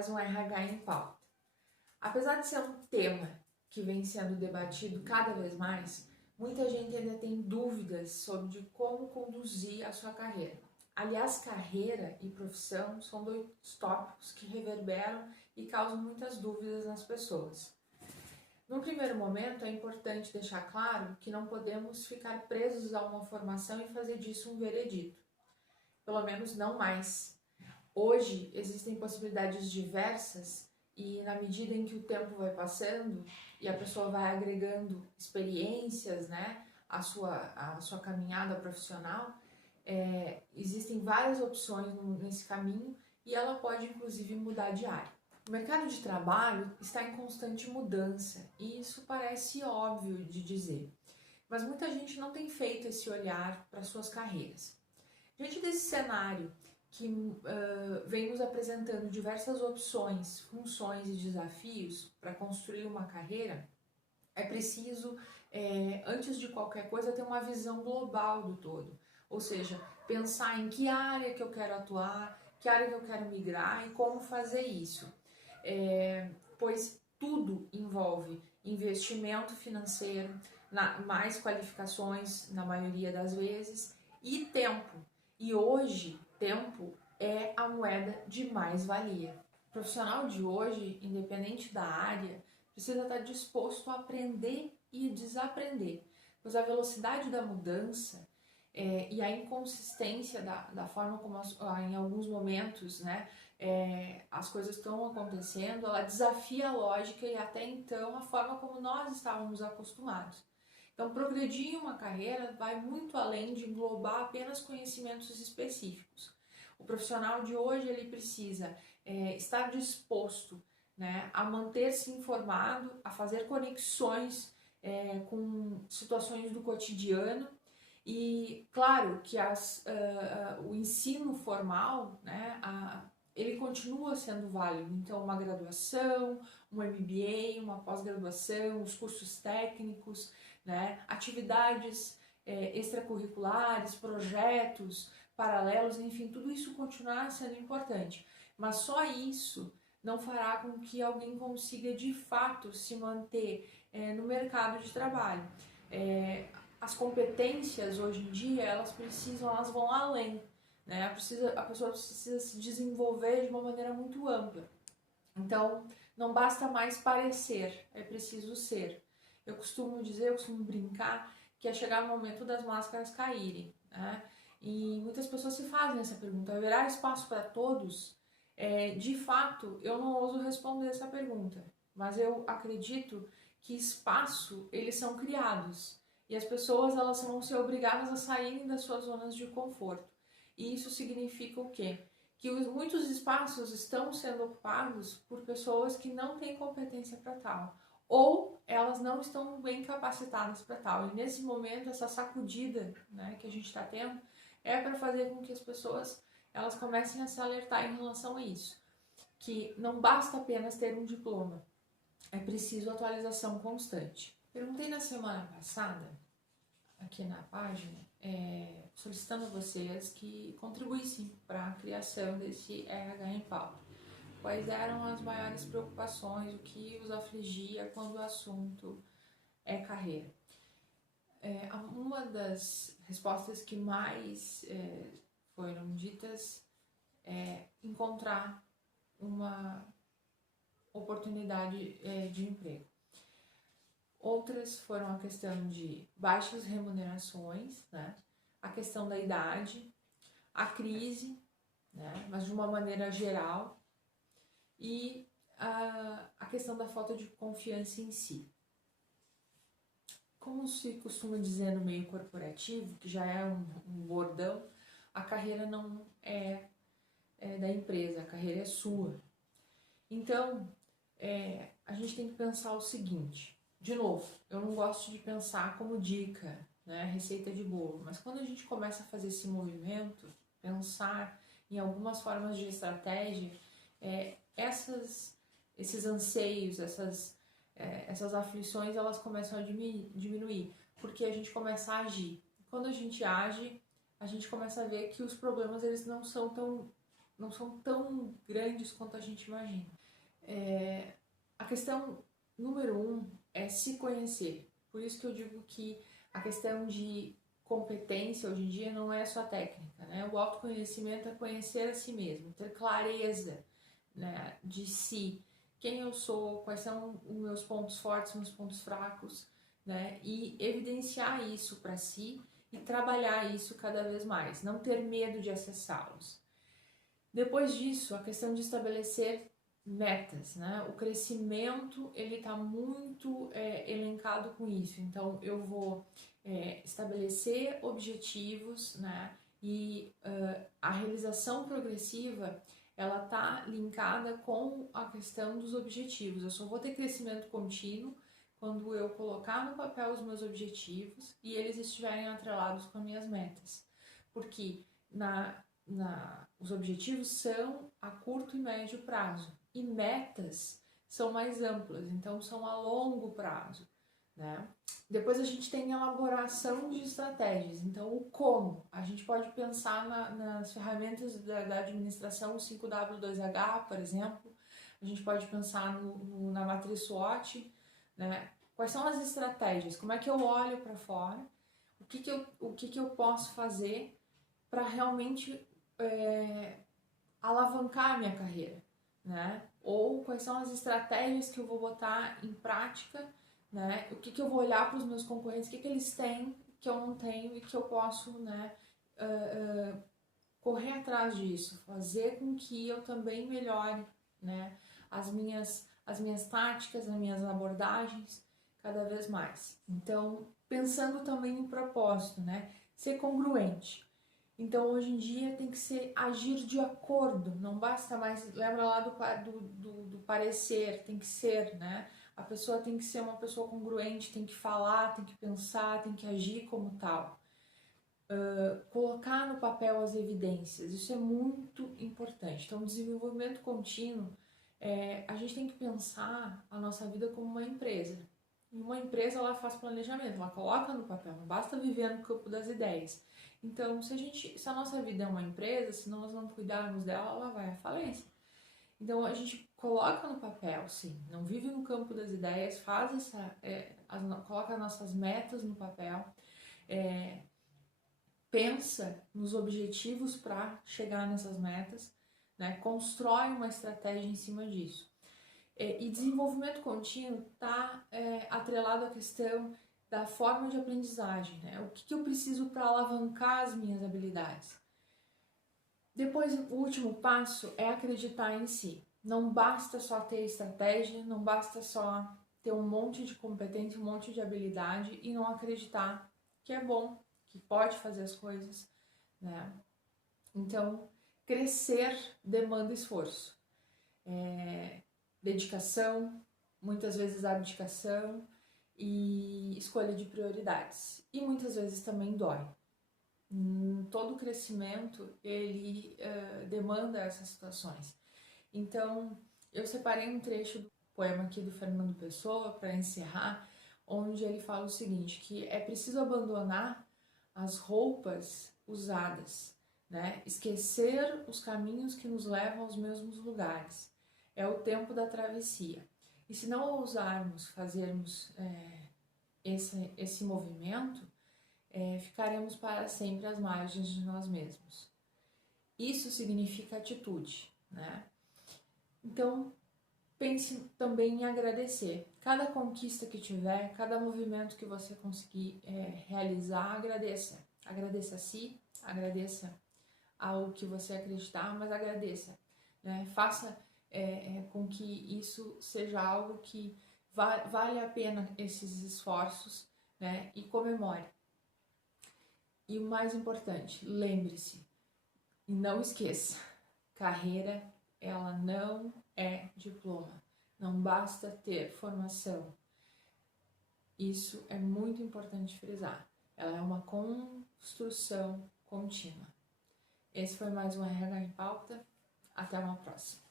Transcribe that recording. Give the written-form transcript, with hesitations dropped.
mais um RH em Pauta. Apesar de ser um tema que vem sendo debatido cada vez mais, muita gente ainda tem dúvidas sobre como conduzir a sua carreira. Aliás, carreira e profissão são dois tópicos que reverberam e causam muitas dúvidas nas pessoas. No primeiro momento, é importante deixar claro que não podemos ficar presos a uma formação e fazer disso um veredito. Pelo menos não mais. Hoje existem possibilidades diversas e na medida em que o tempo vai passando e a pessoa vai agregando experiências, né, à sua caminhada profissional, existem várias opções nesse caminho e ela pode inclusive mudar de área. O mercado de trabalho está em constante mudança e isso parece óbvio de dizer, mas muita gente não tem feito esse olhar para suas carreiras. Diante desse cenário que vem nos apresentando diversas opções, funções e desafios para construir uma carreira, é preciso, antes de qualquer coisa, ter uma visão global do todo. Ou seja, pensar em que área que eu quero atuar, que área que eu quero migrar e como fazer isso. Pois tudo envolve investimento financeiro, mais qualificações na maioria das vezes e tempo. E hoje, tempo é a moeda de mais-valia. O profissional de hoje, independente da área, precisa estar disposto a aprender e desaprender, pois a velocidade da mudança e a inconsistência da forma como em alguns momentos, né, as coisas estão acontecendo, ela desafia a lógica e até então a forma como nós estávamos acostumados. Então, progredir em uma carreira vai muito além de englobar apenas conhecimentos específicos. O profissional de hoje ele precisa estar disposto, né, a manter-se informado, a fazer conexões com situações do cotidiano e, claro, que o ensino formal, né, ele continua sendo válido. Então, uma graduação, um MBA, uma pós-graduação, os cursos técnicos, né, atividades extracurriculares, projetos paralelos, enfim, tudo isso continuar sendo importante. Mas só isso não fará com que alguém consiga de fato se manter no mercado de trabalho. As competências hoje em dia, elas vão além, né? A pessoa precisa se desenvolver de uma maneira muito ampla. Então, não basta mais parecer, é preciso ser. Eu costumo brincar que é chegar o momento das máscaras caírem, né? E muitas pessoas se fazem essa pergunta: haverá espaço para todos? De fato, eu não ouso responder essa pergunta, mas eu acredito que espaço, eles são criados e as pessoas elas vão ser obrigadas a saírem das suas zonas de conforto. E isso significa o quê? Que muitos espaços estão sendo ocupados por pessoas que não têm competência para tal, ou elas não estão bem capacitadas para tal. E nesse momento, essa sacudida, né, que a gente está tendo é para fazer com que as pessoas elas comecem a se alertar em relação a isso, que não basta apenas ter um diploma, é preciso atualização constante. Perguntei na semana passada, aqui na página, solicitando a vocês que contribuíssem para a criação desse RH em Pauta. Quais eram as maiores preocupações, o que os afligia quando o assunto é carreira. Uma das respostas que mais foram ditas é encontrar uma oportunidade de emprego. Outras foram a questão de baixas remunerações, né? A questão da idade, a crise, né? Mas de uma maneira geral, e a questão da falta de confiança em si. Como se costuma dizer no meio corporativo, que já é um bordão, a carreira não é da empresa, a carreira é sua. Então, a gente tem que pensar o seguinte, de novo, eu não gosto de pensar como dica, né, receita de bolo, mas quando a gente começa a fazer esse movimento, pensar em algumas formas de estratégia, esses anseios, essas aflições, elas começam a diminuir, porque a gente começa a agir. Quando a gente age, a gente começa a ver que os problemas eles não são tão não são tão grandes quanto a gente imagina. A questão número 1 é se conhecer. Por isso que eu digo que a questão de competência hoje em dia não é só técnica, né? O autoconhecimento é conhecer a si mesmo, ter clareza, né, de si, quem eu sou, quais são os meus pontos fortes, meus pontos fracos, né? E evidenciar isso para si e trabalhar isso cada vez mais, não ter medo de acessá-los. Depois disso, a questão de estabelecer metas, né? O crescimento, ele está muito elencado com isso. Então, eu vou estabelecer objetivos, né? E a realização progressiva, ela está linkada com a questão dos objetivos. Eu só vou ter crescimento contínuo quando eu colocar no papel os meus objetivos e eles estiverem atrelados com as minhas metas. Porque os objetivos são a curto e médio prazo e metas são mais amplas, então são a longo prazo, né? Depois a gente tem a elaboração de estratégias, então o como. A gente pode pensar nas ferramentas da administração, o 5W2H, por exemplo, a gente pode pensar na matriz SWOT, né? Quais são as estratégias? Como é que eu olho para fora? O que eu posso fazer para realmente alavancar a minha carreira, né? Ou quais são as estratégias que eu vou botar em prática, né? O que eu vou olhar para os meus concorrentes, o que eles têm que eu não tenho e que eu posso, né, correr atrás disso, fazer com que eu também melhore, né, as minhas táticas, as minhas abordagens cada vez mais. Então, pensando também em propósito, né? Ser congruente. Então, hoje em dia tem que ser agir de acordo, não basta mais, lembra lá do parecer, tem que ser, né? A pessoa tem que ser uma pessoa congruente, tem que falar, tem que pensar, tem que agir como tal. Colocar no papel as evidências, isso é muito importante. Então, desenvolvimento contínuo, a gente tem que pensar a nossa vida como uma empresa. E uma empresa, ela faz planejamento, ela coloca no papel, não basta viver no campo das ideias. Então, se a nossa vida é uma empresa, se nós não cuidarmos dela, ela vai à falência. Então, a gente coloca no papel, sim, não vive no campo das ideias, coloca nossas metas no papel, pensa nos objetivos para chegar nessas metas, né? Constrói uma estratégia em cima disso. E desenvolvimento contínuo está atrelado à questão da forma de aprendizagem, né? O que eu preciso para alavancar as minhas habilidades. Depois, o último passo é acreditar em si. Não basta só ter estratégia, não basta só ter um monte de competência, um monte de habilidade e não acreditar que é bom, que pode fazer as coisas, né? Então, crescer demanda esforço. Dedicação, muitas vezes abdicação e escolha de prioridades. E muitas vezes também dói. Todo crescimento, ele demanda essas situações. Então, eu separei um trecho do poema aqui do Fernando Pessoa para encerrar, onde ele fala o seguinte, que é preciso abandonar as roupas usadas, né? Esquecer os caminhos que nos levam aos mesmos lugares. É o tempo da travessia. E se não ousarmos fazermos esse movimento, ficaremos para sempre às margens de nós mesmos. Isso significa atitude, né? Então, pense também em agradecer. Cada conquista que tiver, cada movimento que você conseguir realizar, agradeça. Agradeça a si, agradeça ao que você acreditar, mas agradeça, né? Faça com que isso seja algo que vale a pena esses esforços, né? E comemore. E o mais importante, lembre-se e não esqueça, carreira, ela não é diploma, não basta ter formação. Isso é muito importante frisar, ela é uma construção contínua. Esse foi mais um RH em Pauta, até uma próxima.